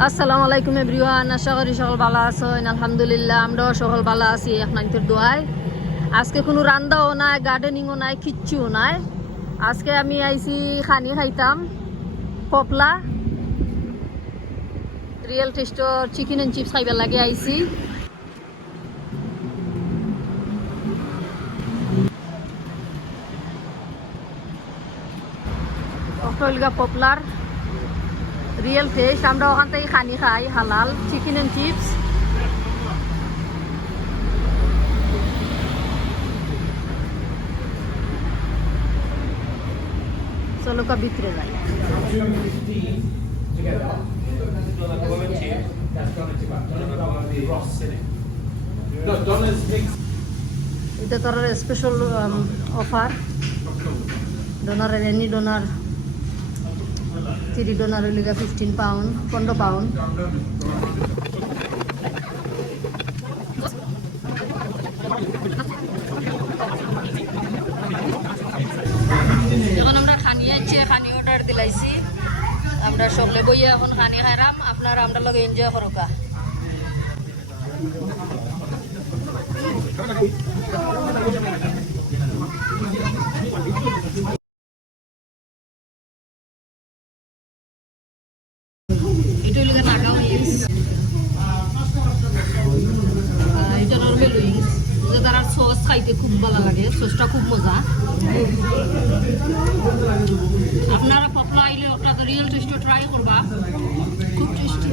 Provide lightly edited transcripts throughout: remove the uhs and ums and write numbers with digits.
আসসালামু আলাইকুম এভরিওয়ান, আশা করি সকল ভালো আছেন। আলহামদুলিল্লাহ আমরাও সকল ভালো আছি আপনাদের দোয়ায়। আজকে কোনো রান্দাও নাই, গার্ডেনিংও নাই, কিচ্ছুও নাই। আজকে আমি আইছি খানি খাইতাম পপলা রিয়েল টেস্টর চিকেন এন্ড চিপস খাইবার লাগে আইছি। পপলার রিয়েল টেস্ট, আমরা ওখান থেকে খানি খাই হালাল চিকেন এন্ড চিপস। চলো কা ভিতরে যাই। এটা তোর স্পেশাল অফার ডোনারের, এনি ডোনার 3 ডোনার হইলে 15 পাউন্ড 15 পাউন্ড। যখন আমরা খানি আনছি, খানি অর্ডার দিলাইছি, আমরা সকলে বইয়া এখন খানি খাইরাম। আপনারা আমরা লগে এনজয় করুকা। এটা হইলে নাগা উইংস, এটা নর্মাল উইংস। তার সস খাইতে খুব ভালো লাগে, সসটা খুব মজা। আপনারা পপলা আইলে ওটা তো রিয়েল টেস্টও ট্রাই করবা, খুব টেস্টি।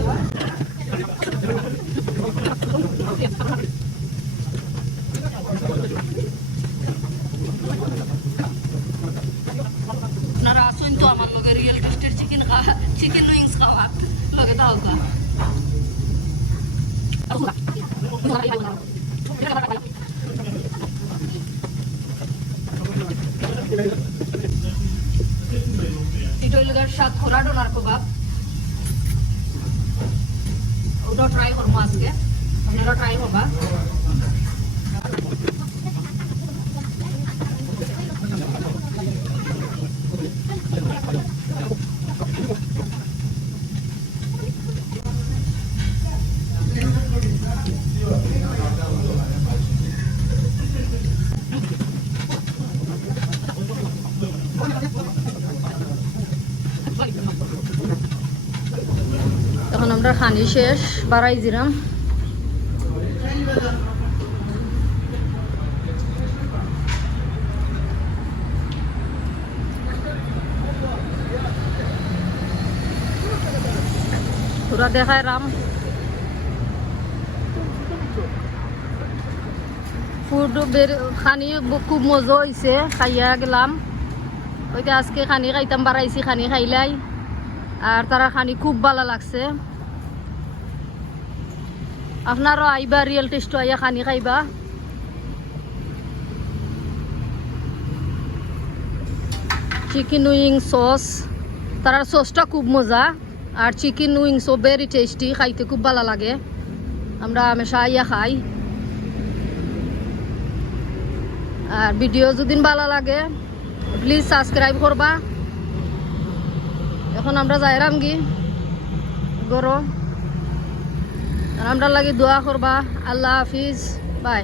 আপনারা আসুন তো আমার লগে রিয়েল টেস্টের চিকেন উইংস খাওয়া লগে দাও কা। এটা হইল স্বাদ খোলা ডোনার কবাব, ওটাও ট্রাই করবো আজকে, আপনারা ট্রাই করবা। এখন আমরা খানি শেষ, বাড়াই দিলাম। পুরা দেখায় রাম ফুড খানি খুব মজা হয়েছে, খাইয়া গেলাম। ওইটা আজকে খানি খাইতাম বাড়াইছি, খানি খাইলাই আর তারা খানি খুব ভালো লাগছে। আপনারও আইবা রিয়েল টেস্ট আইয়া খানি খাইবা। চিকেন উইং সস, তার সসটা খুব মজা আর চিকেন উইংসও ভেরি টেস্টি, খাইতে খুব ভালো লাগে। আমরা হামেশা আইয়া খাই। আর ভিডিও যদি ভালো লাগে প্লিজ সাবস্ক্রাইব করবা। এখন আমরা যাইরাম গি গরো, আর আমরা লাগে দোয়া করবা। আল্লাহ হাফিজ, বাই।